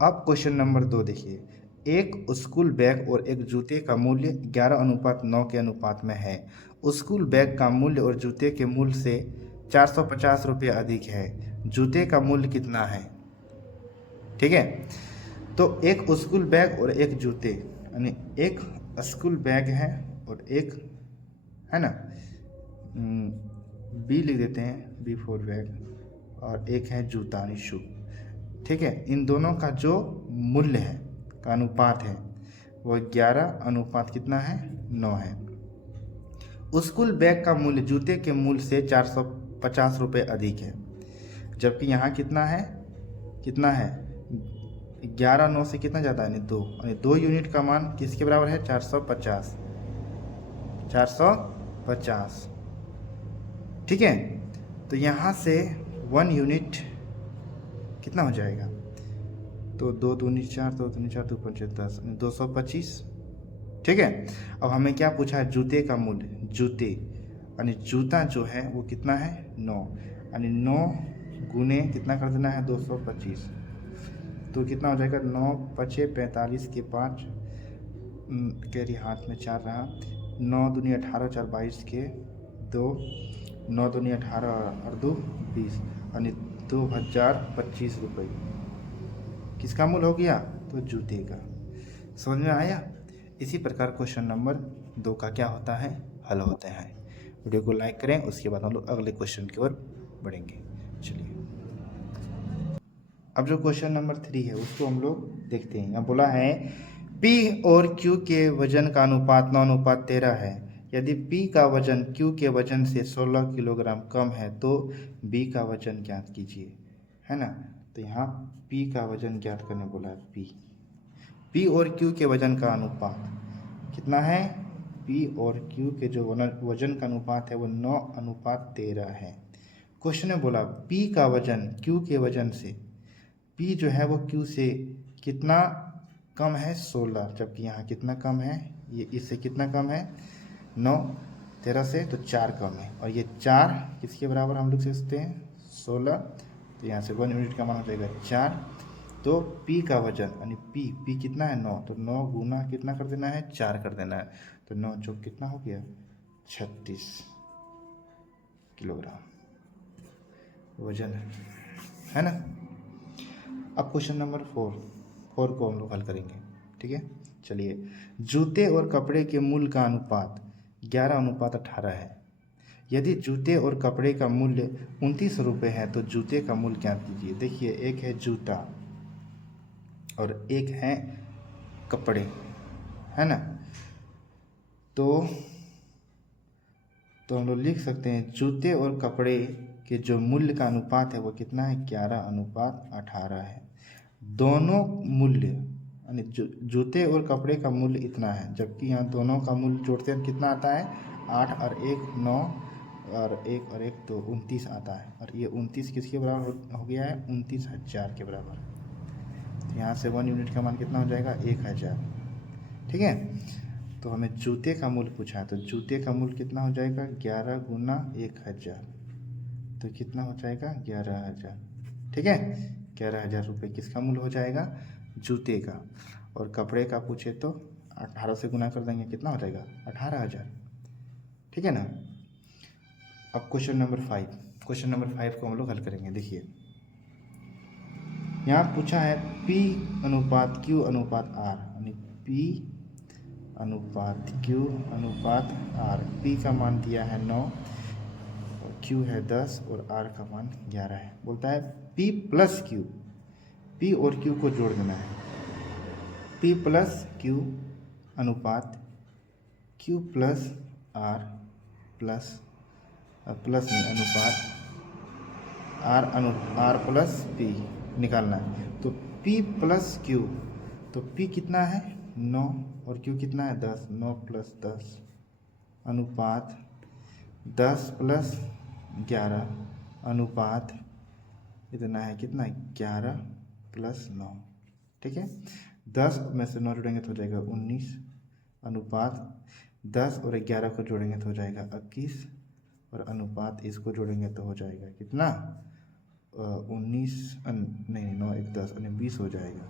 अब question number 2 देखिए, एक स्कूल बैग और एक जूते का मूल्य 11:9 के अनुपात में है। स्कूल बैग का मूल्य और जूते के मूल्य से 450 रुपये अधिक है। जूते का मूल्य कितना है? ठीक है, तो एक स्कूल बैग और एक जूते, यानी एक स्कूल बैग है और एक, है ना, बी लिख देते हैं, बी फॉर बैग, और एक है जूता यानी शू। ठीक है, इन दोनों का जो मूल्य है, का अनुपात है, वो 11 अनुपात कितना है? 9 है। स्कूल बैग का मूल्य जूते के मूल्य से 450 रुपये अधिक है, जबकि यहाँ कितना है? कितना है? 11/9 से कितना ज़्यादा है? यानी 2, यानी 2 यूनिट का मान किसके बराबर है? 450। 450। ठीक है, तो यहाँ से 1 यूनिट कितना हो जाएगा? तो 2 दूनी 4, 2 दूनी 4, 2 पंचे 10, 225। ठीक है, अब हमें क्या पूछा है? जूते का मूल्य। जूते यानी जूता जो है वो कितना है? 9, यानी 9 गुने कितना कर देना है? 225। तो कितना हो जाएगा? 9 पचे 45 के 5, कैरी हाथ में 4 रहा, 9 दूनी 18, 4 22 के 2, 9 दूनी 18 और 2 20, यानी 2025 रुपये किसका मूल्य हो गया? तो जूते का। समझ में आया? इसी प्रकार क्वेश्चन नंबर 2 का क्या होता है? हल होते हैं। वीडियो को लाइक करें, उसके बाद हम लोग अगले क्वेश्चन की ओर बढ़ेंगे। चलिए, अब जो क्वेश्चन नंबर 3 है उसको हम लोग देखते हैं। यहाँ बोला है P और Q के वजन का अनुपात 9:13 है। यदि P का वजन Q के वजन से 16 किलोग्राम कम है तो B का वजन ज्ञात कीजिए, है ना। तो यहाँ P का वजन ज्ञात करने बोला है। P और Q के वजन का अनुपात कितना है? P और Q के जो वजन का अनुपात है वो 9:13 है। क्वेश्चन में बोला P का वजन Q के वजन से, P जो है वो Q से कितना कम है? 16, जबकि यहाँ कितना कम है? ये इससे कितना कम है? 9:13 से, तो 4 कम है, और ये 4 किसके बराबर हम लोग सोचते हैं? 16। तो यहाँ से 1 यूनिट का मान हो जाएगा 4। तो P का वजन यानी P कितना है? 9, तो 9 गुना कितना कर देना है? 4 कर देना है। तो 9 चौक कितना हो गया? 36 किलोग्राम वजन है ना। अब क्वेश्चन नंबर 4 को हम लोग हल करेंगे। ठीक है, चलिए। जूते और कपड़े के मूल्य का अनुपात 11:18 है। यदि जूते और कपड़े का मूल्य 29 रुपये है तो जूते का मूल्य ज्ञात कीजिए। देखिए, एक है जूता और एक है कपड़े, है ना। तो हम लोग लिख सकते हैं जूते और कपड़े के जो मूल्य का अनुपात है वो कितना है? 11:18 है। दोनों मूल्य यानी जूते और कपड़े का मूल्य इतना है, जबकि यहाँ दोनों का मूल्य जोड़ते हैं कितना आता है? 8 और 1 9, और 1 और 1 तो 29 आता है, और ये 29 किसके बराबर हो गया है? 29,000 के बराबर। तो यहाँ से 1 यूनिट का मान कितना हो जाएगा? 1000। ठीक है, तो हमें जूते का मूल्य पूछा है, तो जूते का मूल्य कितना हो जाएगा? 11 गुना 1000, तो कितना हो जाएगा? 11,000। ठीक है, 11,000 रुपये किसका मूल्य हो जाएगा? जूते का। और कपड़े का पूछे तो 18 से गुना कर देंगे, कितना हो जाएगा? 18,000। ठीक है ना। अब क्वेश्चन नंबर 5 को हम लोग हल करेंगे। देखिए, यहाँ पूछा है P अनुपात Q अनुपात R, यानी P अनुपात Q अनुपात R। P का मान दिया है 9, Q है 10, और R का मान 11 है। बोलता है P प्लस Q, P और Q को जोड़ देना है। P प्लस Q अनुपात Q प्लस R प्लस नहीं, अनुपात R प्लस P निकालना है। तो P प्लस Q, तो P कितना है? 9, और Q कितना है? 10। 9 प्लस 10 अनुपात 10 प्लस 11 अनुपात इतना है, कितना है? 11 प्लस 9। ठीक है, 10 में से 9 जोड़ेंगे तो हो जाएगा 19, अनुपात 10 और 11 को जोड़ेंगे तो हो जाएगा 21, और अनुपात इसको जोड़ेंगे तो हो जाएगा कितना? 19 नहीं, 9 1 10 यानी 20 हो जाएगा।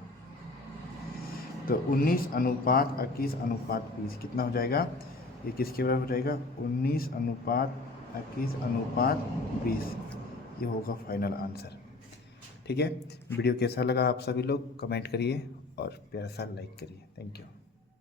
तो 19:21:20 कितना हो जाएगा, ये किसके बराबर हो जाएगा, 19:21:20 ये होगा फाइनल आंसर। ठीक है, वीडियो कैसा लगा आप सभी लोग कमेंट करिए और प्यारा सा लाइक करिए। Thank you.